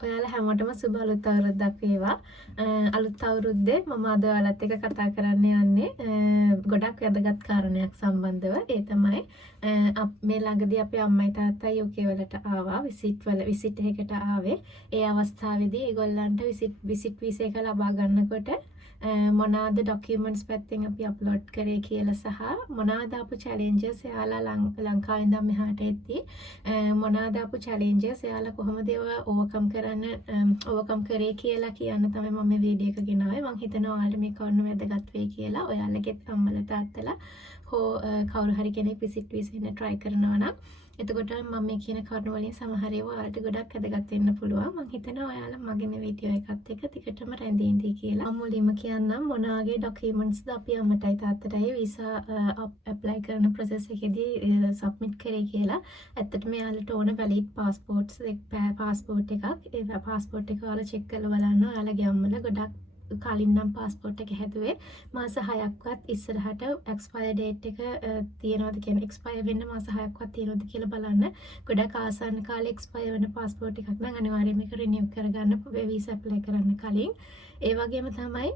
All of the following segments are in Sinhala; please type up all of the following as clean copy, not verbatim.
ඔයාලා හැමෝටම සුබ අලුත් අවුරුද්දක් වේවා. අලුත් අවුරුද්දේ මම අද ඔයාලත් එක්ක කතා කරන්න යන්නේ ගොඩක් වැදගත් කාරණයක් සම්බන්ධව. ඒ තමයි මේ ළඟදී අපේ අම්මයි තාත්තයි UK වලට ආවා. විසිට් එකකට ආවේ. ඒ අවස්ථාවේදී ඒගොල්ලන්ට විසිට් වීසා එක ලබා ගන්නකොට මොනවාද ඩොකියුමන්ට්ස් පැත්තෙන් අපි අප්ලෝඩ් කරේ කියලා සහ මොනවාද ආපු චැලෙන්ජස් එයාලා ලංකාවේ ඉඳන් මෙහාට එද්දී මොනවාද ආපු චැලෙන්ජස් එයාලා කොහොමද ඒවා ඕවර්කම් කරේ කියලා කියන්න තමයි මම මේ වීඩියෝ එක ගෙනාවේ. මම හිතනවා ඔයාලට මේ කරුණ වැදගත් වෙයි කියලා. ඔයාලගේ අම්මලා තාත්තලා හෝ කවුරු හරි කෙනෙක් විසිට් වීසා එන්න try කරනවා නම් එතකොට මම මේ කියන කරුණ වලින් සමහර ඒවා ඔයාලට ගොඩක් වැදගත් වෙන්න පුළුවන්. මම හිතනවා ඔයාලා මගේ මේ වීඩියෝ එකත් එක්ක ටිකටම රැඳී ඉඳී කියලා. මම මුලින්ම කියන්නම් මොනවාගේ ඩොකියුමන්ට්ස්ද අපි අම්මටයි තාත්තටයි වීසා ඇප්ලයි කරන process එකේදී සබ්මිට් කරේ කියලා. ඇත්තටම එයාලට ඕන valid passports passport එකක්. ඒ passport එක ඔයාලා check කරලා බලන්න. ඔයාලගේ අම්මලා ගොඩක් කලින් නම් passport එක හැදුවේ මාස 6ක්වත් ඉස්සරහට expire date එක තියෙනවද කියන expire වෙන්න මාස 6ක්වත් තියෙනවද කියලා බලන්න. ගොඩක් ආසන්න කාලේ expire වෙන passport එකක් නම් අනිවාර්යයෙන් මේක renew කරගන්න visa apply කරන්න කලින්. ඒ වගේම තමයි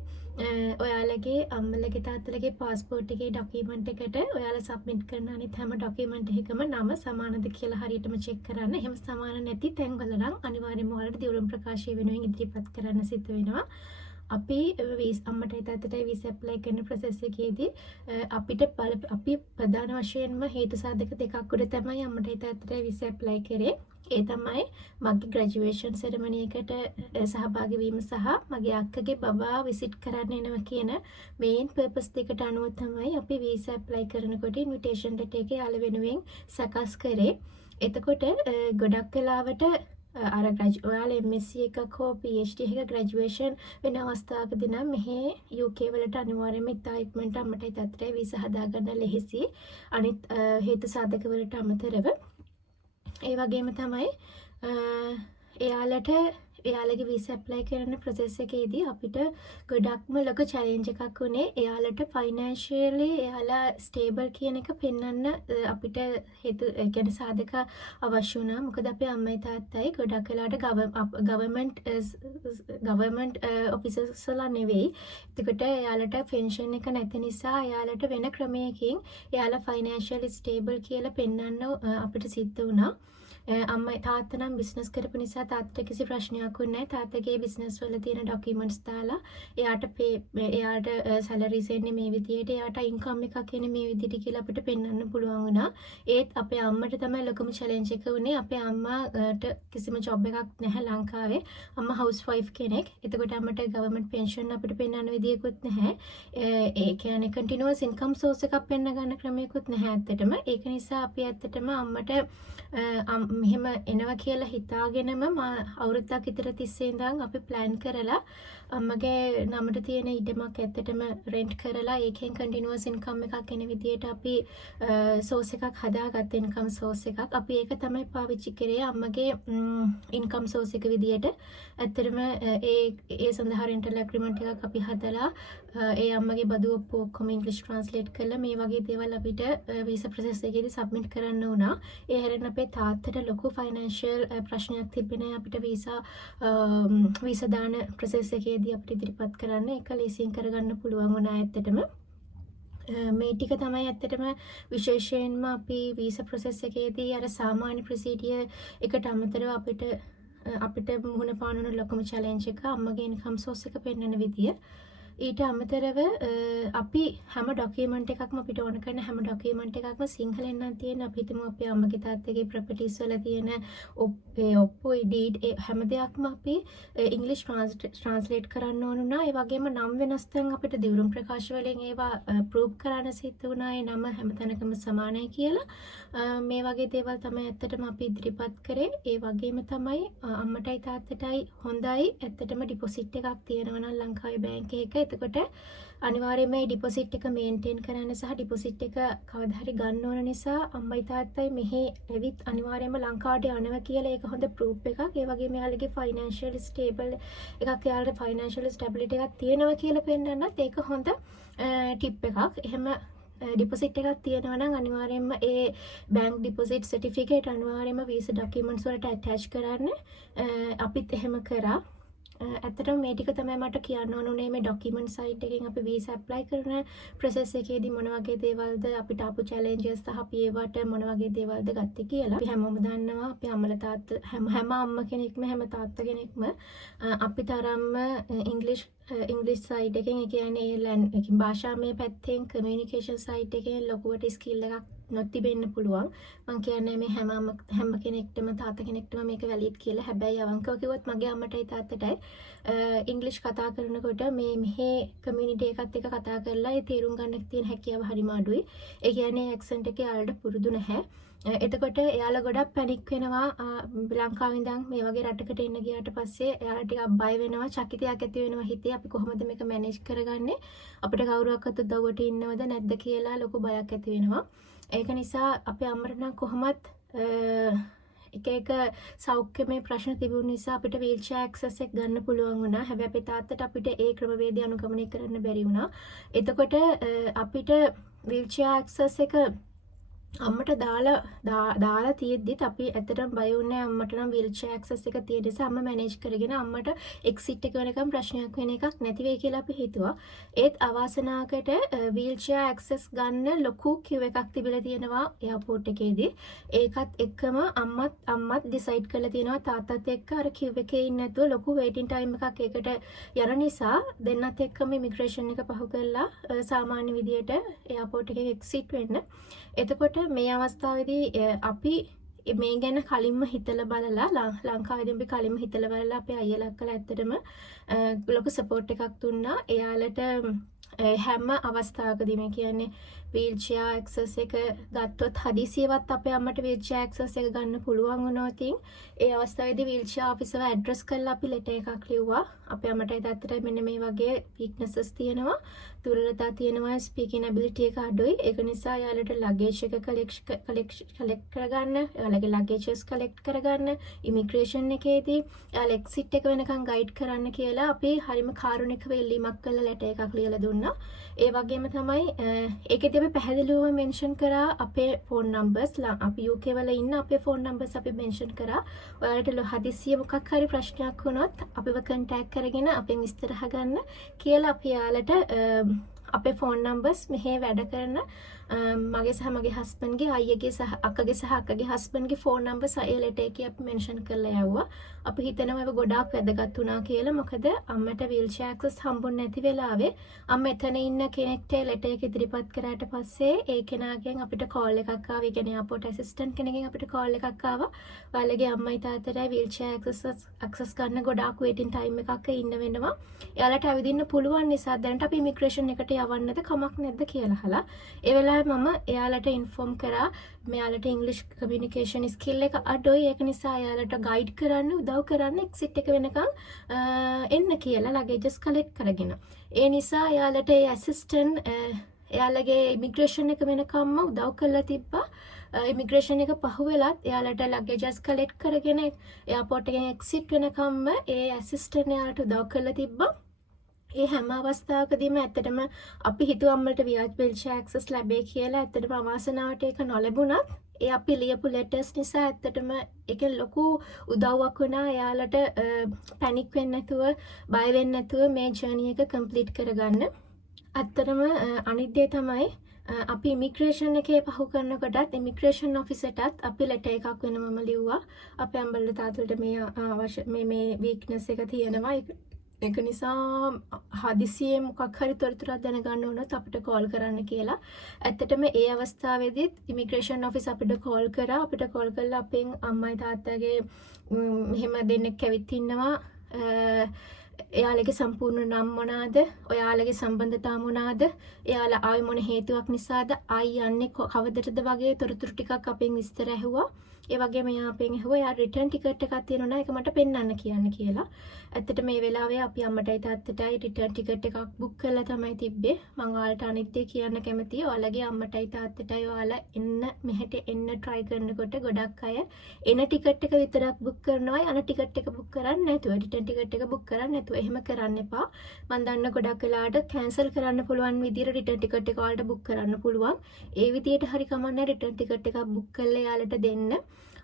ඔයාලගේ අම්මලගේ තාත්තලගේ passport එකේ document එකට ඔයාලා submit කරන අනිත් හැම document එකකම නම සමානද කියලා හරියටම check කරන්න. එහෙම සමාන නැති තැන්වල නම් අනිවාර්යයෙන්ම ඔයාලට දියුණු ප්‍රකාශය වෙනුවෙන් ඉදිරිපත් කරන්න සිද්ධ වෙනවා. අපි අම්මටයි තාත්තටයි වීසා ඇප්ලයි කරන process එකේදී අපි ප්‍රධාන වශයෙන්ම හේතු සාධක දෙකක් උඩ තමයි අම්මටයි තාත්තටයි වීසා ඇප්ලයි කරේ. ඒ තමයි මගේ ග්‍රැජුවේෂන් සෙරමනි එකට සහභාගී වීම සහ මගේ අක්කගේ බබා විසිට් කරන්න එනවා කියන මේන් පර්පස් දෙකට අනුව තමයි අපි වීසා ඇප්ලයි කරනකොට ඉන්විටේෂන් ලෙටර් එක යාළ වෙනුවෙන් සකස් කරේ. එතකොට ගොඩක් වෙලාවට ඔයාලා MSc එකක් හෝ PhD එකක ග්‍රැජුවේෂන් වෙන අවස්ථාවකදී නම් මෙහි UK වලට අනිවාර්යයෙන්ම ඉතා ඉක්මනට අම්මටයි තාත්තටයි වීසා හදාගන්න ලෙහෙසි. අනිත් හේතු සාධක වලට අමතරව ඒ වගේම තමයි එයාලගේ වීසා ඇප්ලයි කරන process එකේදී අපිට ගොඩක්ම ලොකු challenge එකක් උනේ එයාලට financially එයාලා stable කියන එක පෙන්වන්න අපිට හේතු කියන්නේ සාධක අවශ්‍ය වුණා. මොකද අපේ අම්මයි තාත්තයි ගොඩක් වෙලාවට government officers නෙවෙයි. එතකොට එයාලට pension එක නැති නිසා එයාලට වෙන ක්‍රමයකින් එයාලා financially stable කියලා පෙන්වන්න අපිට සිද්ධ වුණා. අම්මයි තාත්තා නම් බිස්නස් කරපු නිසා තාත්තට කිසි ප්‍රශ්නයක් වුණේ නැහැ. තාත්තගේ බිස්නස් වල තියෙන ඩොකියුමන්ට්ස් දාලා එයාට සැලරිස් එන්නේ මේ විදියට, එයාට ඉන්කම් එකක් එන්නේ මේ විදියට කියලා අපිට පෙන්වන්න පුළුවන් වුණා. ඒත් අපේ අම්මට තමයි ලොකුම චැලෙන්ජ් එක වුණේ. අපේ අම්මාට කිසිම ජොබ් එකක් නැහැ ලංකාවේ. අම්මා හවුස් වයිෆ් කෙනෙක්. එතකොට අම්මට ගවර්න්මන්ට් පෙන්ෂන් අපිට පෙන්වන්න විදියකුත් නැහැ. ඒ කියන්නේ කන්ටිනියුවස් ඉන්කම් සෝස් එකක් පෙන්න ගන්න ක්‍රමයකුත් නැහැ ඇත්තටම. ඒක නිසා අපි ඇත්තටම අම්මට මෙහෙම එනවා කියලා හිතාගෙනම අවුරුද්දක් විතර තිස්සේ ඉඳන් අපි ප්ලෑන් කරලා අම්මගේ නමට තියෙන ඉඩමක් ඇත්තටම රෙන්ට් කරලා ඒකෙන් කන්ටිනියුවස් ඉන්කම් එකක් එන විදියට අපි සෝස් එකක් හදාගත්ත ඉන්කම් සෝස් එකක්. අපි ඒක තමයි පාවිච්චි කරේ අම්මගේ ඉන්කම් සෝස් එක විදියට. ඇත්තටම ඒ සඳහා රෙන්ටල් ඇග්‍රීමන්ට් එකක් අපි හදලා ඒ අම්මගේ බදු ඔප්පු ඔක්කොම ඉංග්‍රීසි ට්‍රාන්ස්ලේට් කරලා මේ වගේ දේවල් අපිට වීසා ප්‍රොසෙස් එකේදී සබ්මිට් කරන්න වුණා. ඒ හැරෙන්න අපේ තාත්තට ලොකු ෆයිනෑන්ෂියල් ප්‍රශ්නයක් තිබෙන්නේ අපිට වීසා දාන ප්‍රොසෙස් එකේදී අපිට ඉදිරිපත් කරන්න ඒක ලීසින් කරගන්න පුළුවන් වුණා ඇත්තටම. මේ ටික තමයි ඇත්තටම විශේෂයෙන්ම අපි වීසා ප්‍රොසෙස් එකේදී අර සාමාන්‍ය ප්‍රොසීඩියර් එකට අමතරව අපිට මුහුණ පාන ලොකුම චැලෙන්ජ් එක අම්මගේ ඉන්කම් සෝස් එක පෙන්වන විදිය. ඊට අමතරව අපි හැම ඩොකියුමන්ට් එකක්ම අපිට ඕන කරන හැම ඩොකියුමන්ට් එකක්ම සිංහලෙන් නම් තියෙන. අපි හිතමු අපේ අම්මගේ තාත්තගේ ප්‍රොපර්ටිස් වල තියෙන ඔප්පු ඩීඩ් හැම දෙයක්ම අපි ඉංග්‍රීසි ට්‍රාන්ස්ලේට් කරන්න ඕන වුණා. ඒ වගේම නම් වෙනස් තැන් අපිට දියුණු ප්‍රකාශ වලින් ඒවා ප්‍රූව් කරන්න සිද්ධ වුණා. ඒ නම හැම තැනකම සමානයි කියලා. මේ වගේ දේවල් තමයි ඇත්තටම අපි ඉදිරිපත් කරේ. ඒ වගේම තමයි අම්මටයි තාත්තටයි හොඳයි ඇත්තටම ඩිපොසිට් එකක් තියෙනවා නම් ලංකාවේ බැංකුවේ එක. එතකොට අනිවාර්යයෙන්ම මේ ඩිපොසිට් එක මේන්ටේන් කරන්න සහ ඩිපොසිට් එක කවදා හරි ගන්න ඕන නිසා අම්මයි තාත්තයි මෙහි ඇවිත් අනිවාර්යයෙන්ම ලංකාවට යනවා කියලා ඒක හොඳ ප්‍රූෆ් එකක්. ඒ වගේම එයාලගේ ෆයිනෑන්ෂියල් ස්ටේබල් එකක්, එයාලට ෆයිනෑන්ෂියල් ස්ටැබිලිටි එකක් තියෙනවා කියලා පෙන්නන්නත් ඒක හොඳ ටිප් එකක්. එහෙම ඩිපොසිට් එකක් තියෙනවා නම් අනිවාර්යයෙන්ම ඒ බැංක් ඩිපොසිට් සර්ටිෆිකේට් අනිවාර්යයෙන්ම වීසා ඩොකියුමන්ට්ස් වලට ඇටච් කරන්න. අපිත් එහෙම කරා. ඇත්තටම මේ ටික තමයි මට කියන්න ඕනුනේ මේ ඩොකියුමන්ට් සයිට් එකෙන් අපි වීසා ඇප්ලයි කරන ප්‍රොසෙස් එකේදී මොන වගේ දේවල්ද අපිට ආපු චැලෙන්ජස් සහ අපි ඒවට මොන වගේ දේවල්ද ගත්තේ කියලා. අපි හැමෝම දන්නවා අපි අම්මලා තාත්තා හැම අම්ම කෙනෙක්ම හැම තාත්තා කෙනෙක්ම අපි තරම්ම ඉංග්‍රීසි සයිට් එකෙන් ඒ කියන්නේ භාෂාමය පැත්තෙන් කමියුනිකේෂන් සයිට් එකෙන් ලොකුවට ස්කිල් එකක් නොතිබෙන්න පුළුවන්. මම කියන්නේ මේ හැම කෙනෙක්ටම තාත්තා කෙනෙක්ටම මේක වැලිඩ් කියලා. හැබැයි අවංකව කිව්වොත් මගේ අම්මටයි තාත්තටයි ඉංග්‍රීසි කතා කරනකොට මේ මෙහි කමියුනිටි එකත් එක්ක කතා කරලා ඒ තේරුම් ගන්න තියෙන හැකියාව හරිම අඩුයි. ඒ කියන්නේ ඇක්සන්ට් එකේ යාළුවට පුරුදු නැහැ. එතකොට එයාලා ගොඩක් පැනික් වෙනවා. ලංකාවේ ඉඳන් මේ වගේ රටකට එන්න ගියාට පස්සේ එයාලා ටිකක් බය වෙනවා, චකිතයක් ඇති වෙනවා හිතේ. අපි කොහොමද මේක මැනේජ් කරගන්නේ? අපිට කවුරුවක්වත් උදව්වට ඉන්නවද නැද්ද කියලා ලොකු බයක් ඇති වෙනවා. ඒක නිසා අපේ අම්මට නම් කොහොමත් එක සෞඛ්‍යමය ප්‍රශ්න තිබුණ නිසා අපිට වීල්චෙයාර් ඇක්සස් එක ගන්න පුළුවන් වුණා. හැබැයි අපේ තාත්තට අපිට ඒ ක්‍රමවේදය අනුගමනය කරන්න බැරි වුණා. එතකොට අපිට වීල්චෙයාර් ඇක්සස් එක අම්මට දාලා තියෙද්දිත් අපි ඇත්තටම බය වුණේ අම්මට නම් වීල්චෙයාර් ඇක්සස් එක තියෙන නිසා අම්ම මැනේජ් කරගෙන අම්මට එක්සිට් එක වෙනකම් ප්‍රශ්නයක් වෙන එකක් නැති වෙයි කියලා අපි හිතුවා. ඒත් අවාසනාවකට වීල්චෙයාර් ඇක්සස් ගන්න ලොකු queue එකක් තිබිලා තියෙනවා එයාපෝට් එකේදී. ඒකත් එක්කම අම්මත් ඩිසයිඩ් කරලා තියෙනවා තාත්තත් එක්ක අර queue එකේ ඉන්න නැතුව ලොකු වේටින් ටයිම් එකක් ඒකට යන නිසා දෙන්නත් එක්කම ඉමිග්‍රේෂන් එක පහු කරලා සාමාන්‍ය විදියට එයාපෝට් එකේ එක්සිට් වෙන්න. එතකොට මේ අවස්ථාවේදී අපි මේ ගැන කලින්ම හිතලා බලලා ලංකාවේදී අපි කලින්ම හිතලා බලලා අපේ අයියලා අක්කලා ඇත්තටම ලොකු සපෝට් එකක් දුන්නා. එයාලට හැම අවස්ථාවකදීම කියන්නේ වීල්චෙයාර් ඇක්සස් එක ගත්තොත් හදිසියවත් අපේ අම්මට වීල්චෙයාර් ඇක්සස් එක ගන්න පුළුවන් වුණොත් ඒ අවස්ථාවේදී වීල්චෙයාර් ඔෆිසර්ව ඇඩ්‍රස් කරලා අපි ලෙටර් එකක් ලිව්වා. අපේ අම්මටයි තාත්තටයි මෙන්න මේ වගේ වීක්නසස් තියෙනවා, දුර්වලතා තියෙනවා, ස්පීකින් ඇබිලිටි එක අඩුයි. ඒක නිසා යාළුවට ලගේජ් එක කලෙක්ට් කරගන්න, යාළුවගේ ලගේජස් කලෙක්ට් කරගන්න, ඉමිග්‍රේෂන් එකේදී යාළුවා එක්සිට් එක වෙනකන් ගයිඩ් කරන්න කියලා අපි හරිම කාරුණිකව ඉල්ලීමක් කළා ලෙටර් එකක් ලියලා දුන්නා. ඒ වගේම තමයි ඒකෙදී අපි පැහැදිලිවම මෙන්ෂන් කරා අපේ ෆෝන් නම්බර්ස්. අපි UK වල ඉන්න අපේ ෆෝන් නම්බර්ස් අපි මෙන්ෂන් කරා. ඔයාලට හදිසියෙ මොකක් හරි ප්‍රශ්නයක් වුණොත් අපිව කන්ටැක්ට් කරගෙන අපෙන් විස්තර අහගන්න කියලා අපි යාලට අපේ ෆෝන් නම්බර්ස් මෙහි වැඩ කරන මගේ සහ මගේ හස්බන්ඩ්ගේ අයියගේ සහ අක්කගේ හස්බන්ඩ්ගේ ෆෝන් නම්බර්ස් ඒ ලෙටර් එකේ අපි මෙන්ෂන් කරලා යවුවා. අපි හිතනවා ඒක ගොඩාක් වැදගත් වුණා කියලා. මොකද අම්මට වීල්චෙයාර් ඇක්සස් හම්බුනේ නැති වෙලාවේ අම්ම එතන ඉන්න කෙනෙක්ට ලෙටර් එක ඉදිරිපත් කරාට පස්සේ ඒ කෙනාගෙන් අපිට කෝල් එකක් ආවා. ඒ කියන්නේ එයාපෝට් ඇසිස්ටන්ට් කෙනෙක්ගෙන් අපිට කෝල් එකක් ආවා. ඔයාලගේ අම්මයි තාත්තටයි වීල්චෙයාර් ඇක්සස් ගන්න ගොඩාක් වේටින් ටයිම් එකක් ඉන්න වෙනවා. එයාලට ඇවිදින්න පුළුවන් නිසා දැනට අපි ඉමිග්‍රේෂන් එකට යවන්නද කමක් නැද්ද කියලා අහලා. ඒ වෙලාවේ මම එයාලට ඉන්ෆෝම් කරා මෙයාලට ඉංග්‍රීසි කමියුනිකේෂන් ස්කිල් එක අඩුයි. ඒක නිසා එයාලට ගයිඩ් කරන්න උදව් කරන්න එක්සිට් එක වෙනකන් එන්න කියලා ලගේජස් කලෙක්ට් කරගෙන. ඒ නිසා එයාලට ඒ ඇසිස්ටන්ට් එයාලගේ ඉමිග්‍රේෂන් එක වෙනකම්ම උදව් කරලා තිබ්බා. ඉමිග්‍රේෂන් එක පහුවෙලත් එයාලට ලගේජස් කලෙක්ට් කරගෙන එයාපෝට් එකෙන් එක්සිට් වෙනකම්ම ඒ ඇසිස්ටන්ට් එයාලට උදව් කරලා තිබ්බා. ඒ හැම අවස්ථාවකදීම ඇත්තටම අපි හිතුව අම්මට වීල්චෙයාර් ඇක්සස් ලැබේ කියලා. ඇත්තටම අවාසනාවට ඒක නොලැබුණත් ඒ අපි ලියපු ලෙටර්ස් නිසා ඇත්තටම ඒක ලොකු උදව්වක් වුණා එයාලට පැනික් වෙන්නේ නැතුව, බය වෙන්නේ නැතුව මේ ජර්නි එක කම්ප්ලීට් කරගන්න. ඇත්තටම අනිත් දේ තමයි අපි ඉමිග්‍රේෂන් එකේ පහු කරනකොටත් ඉමිග්‍රේෂන් ඔෆිසර්ටත් අපි ලෙටර් එකක් වෙනමම ලිව්වා. අපේ අම්බලට තාත්තට මේ වීක්නස් එක තියෙනවා. ඒක නිසා හදිසියෙ මොකක් හරි තොරතුරක් දැනගන්න වුණොත් අපිට කෝල් කරන්න කියලා. ඇත්තටම ඒ අවස්ථාවේදීත් ඉමිග්‍රේෂන් ඔෆිස් අපිට කෝල් කරා. අපිට කෝල් කරලා අපෙන් අම්මයි තාත්තගේ මෙහෙම දෙන්නෙක් ඇවිත් ඉන්නවා. එයාලගේ සම්පූර්ණ නම් මොනවාද? ඔයාලගේ සම්බන්ධතා මොනවාද? එයාලා ආවේ මොන හේතුවක් නිසාද? ආයි යන්නේ කවදටද වගේ තොරතුරු ටිකක් අපෙන් විස්තර ඇහුවා. ඒ වගේ මෙයා අපෙන් ඇහුවා යා රිටර්න් ටිකට් එකක් තියෙනවා නේද ඒක මට පෙන්වන්න කියන්න කියලා. ඇත්තට මේ වෙලාවේ අපි අම්මටයි තාත්තටයි රිටර්න් ටිකට් එකක් බුක් කරලා තමයි තිබ්බේ. මම ඔයාලට අනිත් දේ කියන්න කැමතියි. ඔයාලගේ අම්මටයි තාත්තටයි ඔයාලා එන්න මෙහෙට එන්න try කරනකොට ගොඩක් අය එන ටිකට් එක විතරක් බුක් කරනවා යන ටිකට් එක බුක් කරන්නේ නැතුව රිටර්න් ටිකට් එක බුක් කරන්නේ නැතුව. එහෙම කරන්න එපා. මම දන්න ගොඩක් වෙලාවට කැන්සල් කරන්න පුළුවන් විදිහට රිටර්න් ටිකට් එක ඔයාලට බුක් කරන්න පුළුවන්. ඒ විදිහට හරි කමන්නේ රිටර්න් ටිකට් එකක් බුක් කරලා එයාලට දෙන්න.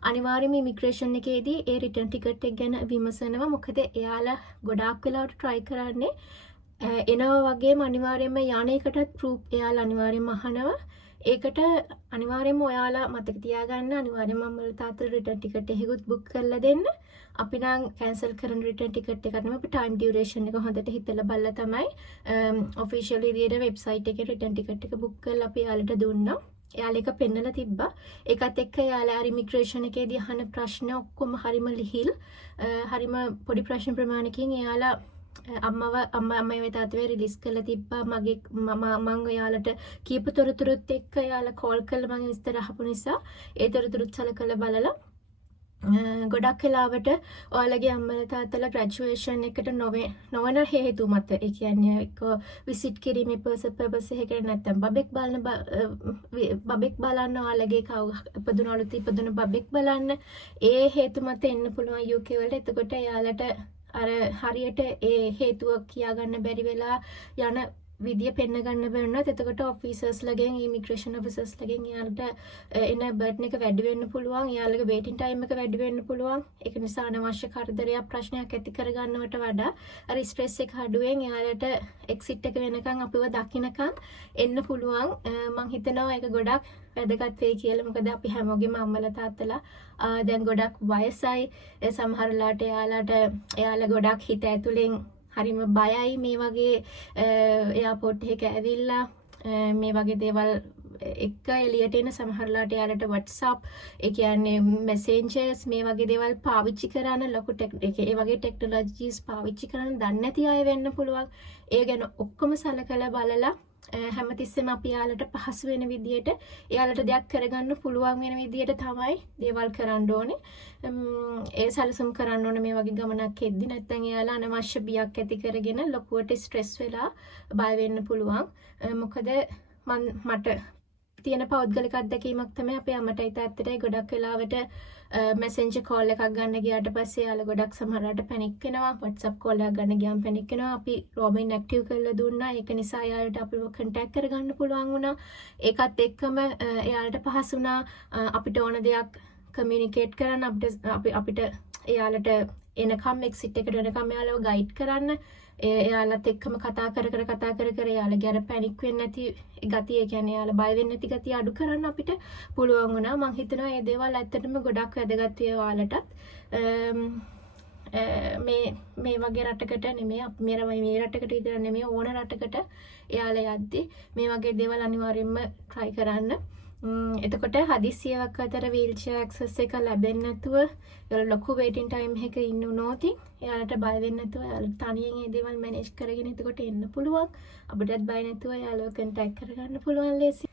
අනිවාර්යයෙන්ම ඉමිග්‍රේෂන් එකේදී ඒ රිටර්න් ටිකට් එක ගැන විමසනවා. මොකද එයාලා ගොඩාක් වෙලාවට try කරන්නේ එනවා වගේම අනිවාර්යයෙන්ම යන්නේකටත් ප්‍රූෆ් එයාලා අනිවාර්යයෙන්ම අහනවා. ඒකට අනිවාර්යයෙන්ම ඔයාලා මතක තියාගන්න අනිවාර්යයෙන්ම අම්මලා තාත්තලා රිටර්න් ටිකට් එකකුත් බුක් කරලා දෙන්න. අපි නම් කැන්සල් කරන රිටර්න් ටිකට් එකක් නෙමෙයි අපි ටයිම් ඩියුරේෂන් එක හොඳට හිතලා බලලා තමයි ඔෆිෂියලි විදියට වෙබ්සයිට් එකේ රිටර්න් ටිකට් එක බුක් කරලා අපි යාලට දුන්නා. එයාලා එක පෙන්නලා තිබ්බා. ඒකත් එක්ක එයාලා අර ඉමිග්‍රේෂන් එකේදී අහන ප්‍රශ්න ඔක්කොම හරිම ලිහිල්. හරිම පොඩි ප්‍රශ්න ප්‍රමාණකින් එයාලා අම්මව තාත්තව රිලීස් කරලා තිබ්බා. මම එයාලට කීප තොරතුරුත් එක්ක එයාලා කෝල් කරලා මම විස්තර අහපු නිසා ඒ තොරතුරුත් සලකලා බලලා ගොඩක් වෙලාවට ඔයාලගේ අම්මලා තාත්තලා ග්‍රැජුවේෂන් එකට නොවන හේතු මත ඒ කියන්නේ එක විසිට් කිරීමේ පර්පස් එකකට නැත්නම් බබෙක් බලන්න ඔයාලගේ ඉපදුනලුත් ඉපදුන බබෙක් බලන්න ඒ හේතු මත එන්න පුළුවන් UK වලට. එතකොට එයාලට අර හරියට ඒ හේතුව කියාගන්න බැරි වෙලා යන විදිය පෙන්න ගන්න බැරිනොත් එතකොට ඔෆිසර්ස්ලගෙන් ඉමිග්‍රේෂන් ඔෆිසර්ස්ලගෙන් එයාලට එන බර්ඩන් එක වැඩි වෙන්න පුළුවන්. එයාලගේ වේටින් ටයිම් එක වැඩි වෙන්න පුළුවන්. ඒක නිසා අනවශ්‍ය කරදරයක් ප්‍රශ්නයක් ඇති කරගන්නවට වඩා අර ස්ට්‍රෙස් එක අඩුවෙන් එයාලට එක්සිට් එක වෙනකන් අපිව දකින්නකන් එන්න පුළුවන්. මම හිතනවා ඒක ගොඩක් වැදගත් වෙයි කියලා. මොකද අපි හැමෝගෙම අම්මලා තාත්තලා දැන් ගොඩක් වයසයි. සමහරලාට එයාලා ගොඩක් හිත ඇතුලෙන් හරිම බයයි මේ වගේ එයාපෝට් එක ඇවිල්ලා මේ වගේ දේවල් එක එළියට එන සමහරලාට යාලට WhatsApp ඒ කියන්නේ messengers මේ වගේ දේවල් පාවිච්චි කරන ලොකු ඒ වගේ ටෙක්නොලොජිස් පාවිච්චි කරන දන්නේ නැති අය වෙන්න පුළුවන්. ඒ ගැන ඔක්කොම සලකලා බලලා හැමතිස්සෙම අපි යාලට පහසු වෙන විදියට යාලට දෙයක් කරගන්න පුළුවන් වෙන විදියට තමයි දේවල් කරන්න ඕනේ. ඒ සැලසුම් කරන්න ඕනේ මේ වගේ ගමනක් එද්දි. නැත්නම් යාලා අනවශ්‍ය බියක් ඇති කරගෙන ලොකුවට ස්ට්‍රෙස් වෙලා බය වෙන්න පුළුවන්. මොකද මට තියෙන පෞද්ගලික අත්දැකීමක් තමයි අපේ අම්මටයි තාත්තටයි ගොඩක් වෙලාවට මැසෙන්ජර් කෝල් එකක් ගන්න ගියාට පස්සේ යාලා ගොඩක් සමහරවිට පැනික් වෙනවා. WhatsApp කෝල් එකක් ගන්න ගියාම පැනික් වෙනවා. අපි රෝමින් ඇක්ටිව් කරලා දුන්නා. ඒක නිසා යාලට අපිව කන්ටැක්ට් කරගන්න පුළුවන් වුණා. ඒකත් එක්කම යාලට පහසු වුණා අපිට ඕන දෙයක් කමියුනිකේට් කරන්න අපිට යාලට එනකම් එක්සිට් එකට එනකම් යාලව ගයිඩ් කරන්න. එයාලත් එක්කම කතා කර එයාලගේ අර පැනික් වෙන්නේ නැති ගතිය, ඒ කියන්නේ එයාලා බය වෙන්නේ නැති ගතිය අඩු කරන්න අපිට පුළුවන් වුණා. මම හිතනවා මේ දේවල් ඇත්තටම ගොඩක් වැදගත් වේ ඔයාලටත්. මේ වගේ රටකට නෙමෙයි මේ රටකට විතර නෙමෙයි ඕන රටකට එයාලා යද්දි මේ වගේ දේවල් අනිවාර්යයෙන්ම try කරන්න. එතකොට හදිස්සියක් අතර වීල්චෙයාර් ඇක්සස් එක ලැබෙන්නේ නැතුව එයාලා ලොකු වේටින් ටයිම් එකක ඉන්න උනොත් එයාලට බය වෙන්නේ නැතුව එයාලා තනියෙන් මේ දේවල් මැනේජ් කරගෙන එතකොට එන්න පුළුවන්. අපිටත් බය නැතුව එයාලව කන්ටැක්ට් කරගන්න පුළුවන් ලේසි.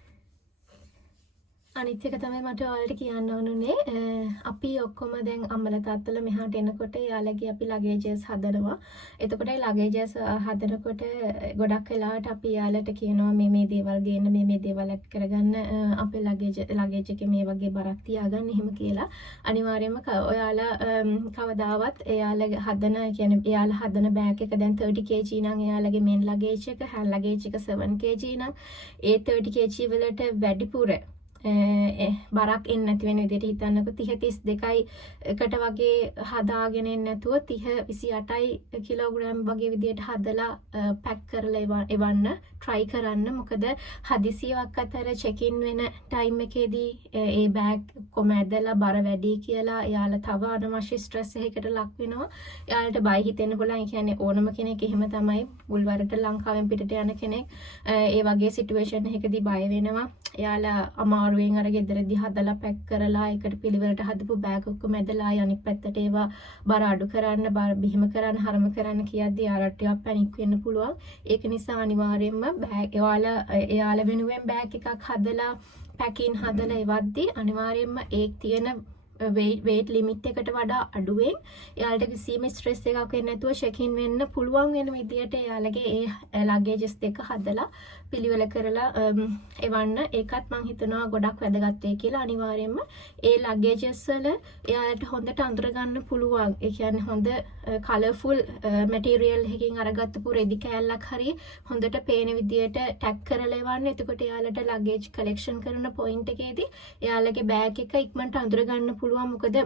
අනිත් එක තමයි මට ඔයාලට කියන්න ඕනුනේ අපි ඔක්කොම දැන් අම්මලා තාත්තලා මෙහාට එනකොට යාළගේ අපි ලගේජස් හදනවා. එතකොට ඒ ලගේජස් හදනකොට ගොඩක් වෙලාවට අපි යාළට කියනවා මේ දේවල් ගේන්න මේ දේවල් ඇඩ් කරගන්න අපේ ලගේජ් එකේ මේ වගේ බරක් තියාගන්න එහෙම කියලා. අනිවාර්යයෙන්ම ඔයාලා කවදාවත් එයාලා හදන බෑග් එක දැන් 30 kg නම් එයාලගේ මේන් ලගේජ් එක hand ලගේජ් එක 7 kg නම් ඒ 30 kg වලට වැඩිපුර බරක් එන්නේ නැති වෙන විදිහට හිතන්නකො 30 32යි එකට වගේ හදාගෙන එන්නේ නැතුව 30 28යි කිලෝග්‍රෑම් වගේ විදිහට හදලා පැක් කරලා එවන්න try කරන්න. මොකද හදිසියක් අතර check in වෙන ටයිම් එකේදී ඒ බෑග් කොම ඇදලා බර වැඩි කියලා එයාලා තව අනවශ්‍ය ස්ට්‍රෙස් එකකට ලක් වෙනවා. එයාලට බය හිතෙන්න පුළුවන්. ඒ කියන්නේ ඕනම කෙනෙක් එහෙම තමයි මුල්වරට ලංකාවෙන් පිටට යන කෙනෙක් ඒ වගේ සිටුේෂන් එකකදී බය වෙනවා. එයාලා අමාරුවෙන් අර ගෙදරදී හදලා පැක් කරලා ඒකට පිළිවෙලට හදපු බෑග් ඔක්කොම ඇදලා අනිත් පැත්තට ඒවා බර අඩු කරන්න බර බිහිම කරන්න හරම කරන්න කියද්දී ආරට ටිකක් පැනික් වෙන්න පුළුවන්. ඒක නිසා අනිවාර්යයෙන්ම බෑග් එයාලා වෙනුවෙන් බෑග් එකක් හදලා පැකින් හදලා එවද්දී අනිවාර්යයෙන්ම ඒ තියෙන වේට් ලිමිට් එකට වඩා අඩුවෙන් එයාලට කිසිම ස්ට්‍රෙස් එකක් වෙන්නේ නැතුව චෙක් ඉන් වෙන්න පුළුවන් වෙන විදියට එයාලගේ ඒ ලගේජස් දෙක හදලා පිළිවෙල කරලා එවන්න. ඒකත් මම හිතනවා ගොඩක් වැදගත් වෙයි කියලා. අනිවාර්යයෙන්ම ඒ ලගේජස් වල එයාලට හොඳට අඳුර ගන්න පුළුවන්. ඒ කියන්නේ හොඳ කලර්ෆුල් මැටීරියල් එකකින් අරගත්තපු රෙදි කෑල්ලක් හරි හොඳට පේන විදියට ටැග් කරලා එවන්න. එතකොට එයාලට ලගේජ් කලෙක්ෂන් කරන පොයින්ට් එකේදී එයාලගේ බෑග් එක ඉක්මනට අඳුර ගන්න පුළුවන්. මොකද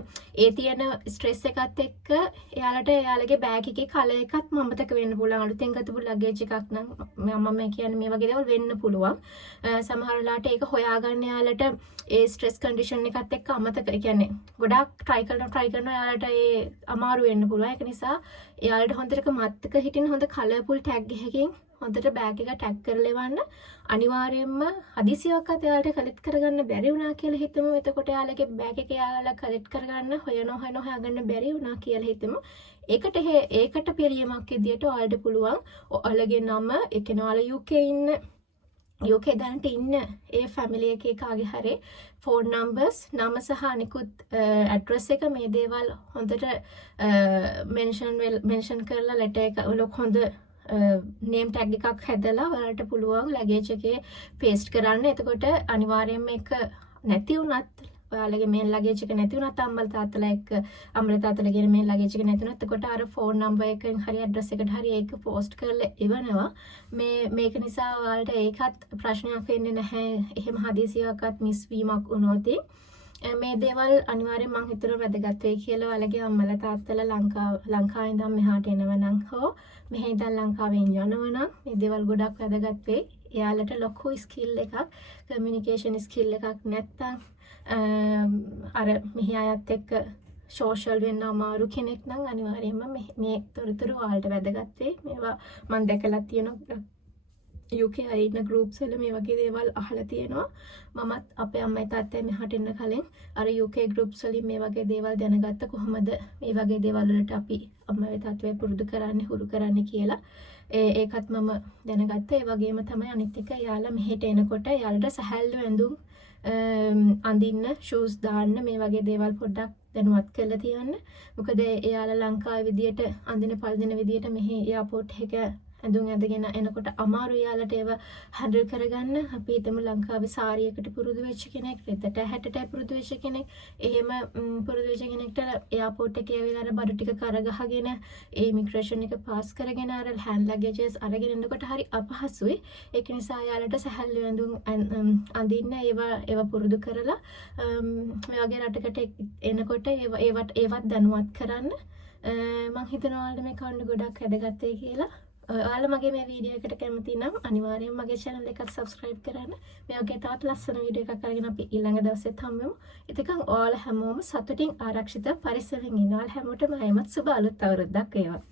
ඒ තියෙන ස්ට්‍රෙස් එකත් එක්ක එයාලට එයාලගේ බෑග් එකේ කලර් එකත් මමතක වෙන්න පුළුවන්. අලුතෙන් ගත්තපු ලගේජ් එකක් නම් මම කියන්නේ මේ වගේ දේවල් වෙන්න පුළුවන්. සමහර වෙලාවට ඒක හොයාගන්න එයාලට ඒ ස්ට්‍රෙස් කන්ඩිෂන් එකත් එක්ක අමතක කියන්නේ ගොඩාක් try කරන එයාලට ඒ අමාරු වෙන්න පුළුවන්. ඒක නිසා එයාලට හොඳට මතක හිටින හොඳ කලර්ෆුල් ටැග් එකකින් හොඳට බෑග් එක ටැග් කරලා එවන්න. අනිවාර්යයෙන්ම හදිසියක්වත් එයාලට කලෙක්ට් කරගන්න බැරි වුණා කියලා හිතමු. එතකොට එයාලගේ බෑග් එක එයාලා කලෙක්ට් කරගන්න හොයාගන්න බැරි වුණා කියලා හිතමු. ඒකට පිළියමක් විදියට ඔයාලට පුළුවන් ඔයාලගේ නම, ඒ කියන්නේ ඔයාලා UK දැනට ඉන්න ඒ ෆැමිලි එකේ කාගේ හරි ෆෝන් නම්බර්ස්, නම සහ අනිකුත් ඇඩ්‍රස් එක මේ දේවල් හොඳට මෙන්ෂන් කරලා ලෙටර් එක හොඳ නේම් ටැග් එකක් හැදලා ඔයාලට පුළුවන් ලගේජ් එකේ පේස්ට් කරන්න. එතකොට අනිවාර්යයෙන්ම ඒක නැති වුණත් ඔයාලගේ මේන් ලගේජ් එක නැති වුණත් අම්මලා තාත්තලාගේ මේන් ලගේජ් එක නැති වුණත් එතකොට අර ෆෝන් නම්බර් එකෙන් හරි ඇඩ්‍රස් එකට හරි ඒක පෝස්ට් කරලා එවනවා. මේක නිසා ඔයාලට ඒකත් ප්‍රශ්නයක් වෙන්නේ නැහැ. එහෙම හදිසියක්වත් මිස් වීමක් වුණොත් මේ දේවල් අනිවාර්යෙන් මම හිතනවා වැදගත් වෙයි කියලා. ඔයාලගේ අම්මලා තාත්තලා ලංකාවේ ඉඳන් මෙහාට එනවනම් හෝ මෙහේ ඉඳන් ලංකාවෙන් යනවනම් මේ දේවල් ගොඩක් වැදගත් වෙයි. එයාලට ලොකු ස්කිල් එකක්, කමියුනිකේෂන් ස්කිල් එකක් නැත්තම් අර මෙහි අයත් එක්ක සෝෂල් වෙන්න අමාරු කෙනෙක් නම් අනිවාර්යයෙන්ම මේ තොරතුරු ඔයාලට වැදගත් වෙයි. මේවා මම දැකලා තියෙනවා UK ඉන්න ගෲප්ස් වල මේ වගේ දේවල් අහලා තියෙනවා. මමත් අපේ අම්මයි තාත්තයි මෙහාට එන්න කලින් අර UK ගෲප්ස් වලින් මේ වගේ දේවල් දැනගත්ත කොහොමද මේ වගේ දේවල් වලට අපි අම්මයි තාත්තයි පුරුදු කරන්නේ, හුරු කරන්නේ කියලා. ඒකත් මම දැනගත්තා. ඒ වගේම තමයි අනිත් එක යාළුවා මෙහෙට එනකොට යාළුවට සහැල්ලු ඇඳුම් අඳින්න, ෂූස් දාන්න, මේ වගේ දේවල් පොඩ්ඩක් දැනුවත් කරලා තියන්න. මොකද එයාලා ලංකාවේ විදියට අඳින පළඳින විදියට මෙහි එයාපෝට් එක ඇඳුම් ඇඳගෙන එනකොට අමාරු යාලට ඒව හැන්ඩල් කරගන්න. අපි හිතමු ලංකාවේ සාරියකට පුරුදු වෙච්ච කෙනෙක්, රෙතට හැටට පුරුදු වෙච්ච කෙනෙක්, එහෙම පුරුදු වෙච්ච කෙනෙක්ට එයාපෝට් එකේ ඇවිල්ලා අර බඩු ටික කරගහගෙන ඒ ඉමිග්‍රේෂන් එක පාස් කරගෙන අර හෑන්ඩ් ලගේජස් අරගෙන එනකොට හරි අපහසුයි. ඒක නිසා යාලට සැහැල්ලු ඇඳුම් අඳින්න ඒව පුරුදු කරලා මේ වගේ රටකට එනකොට ඒවත් දැනුවත් කරන්න. මම හිතනවා ඔයාලට මේ කවුන්ට් ගොඩක් වැදගත් වෙයි කියලා. ඔයාලා මගේ මේ වීඩියෝ එකට කැමති නම් අනිවාර්යෙන් මගේ channel එකත් subscribe කරන්න. මේ වගේ තවත් ලස්සන වීඩියෝ එකක් අරගෙන අපි ඊළඟ දවසෙත් හම්බෙමු. එතකන් ඔයාලා හැමෝම සතුටින් ආරක්ෂිත පරිස්සමෙන් ඉන්න. ඔයාලා හැමෝටම ආයෙමත් සුබ අලුත් අවුරුද්දක් වේවා.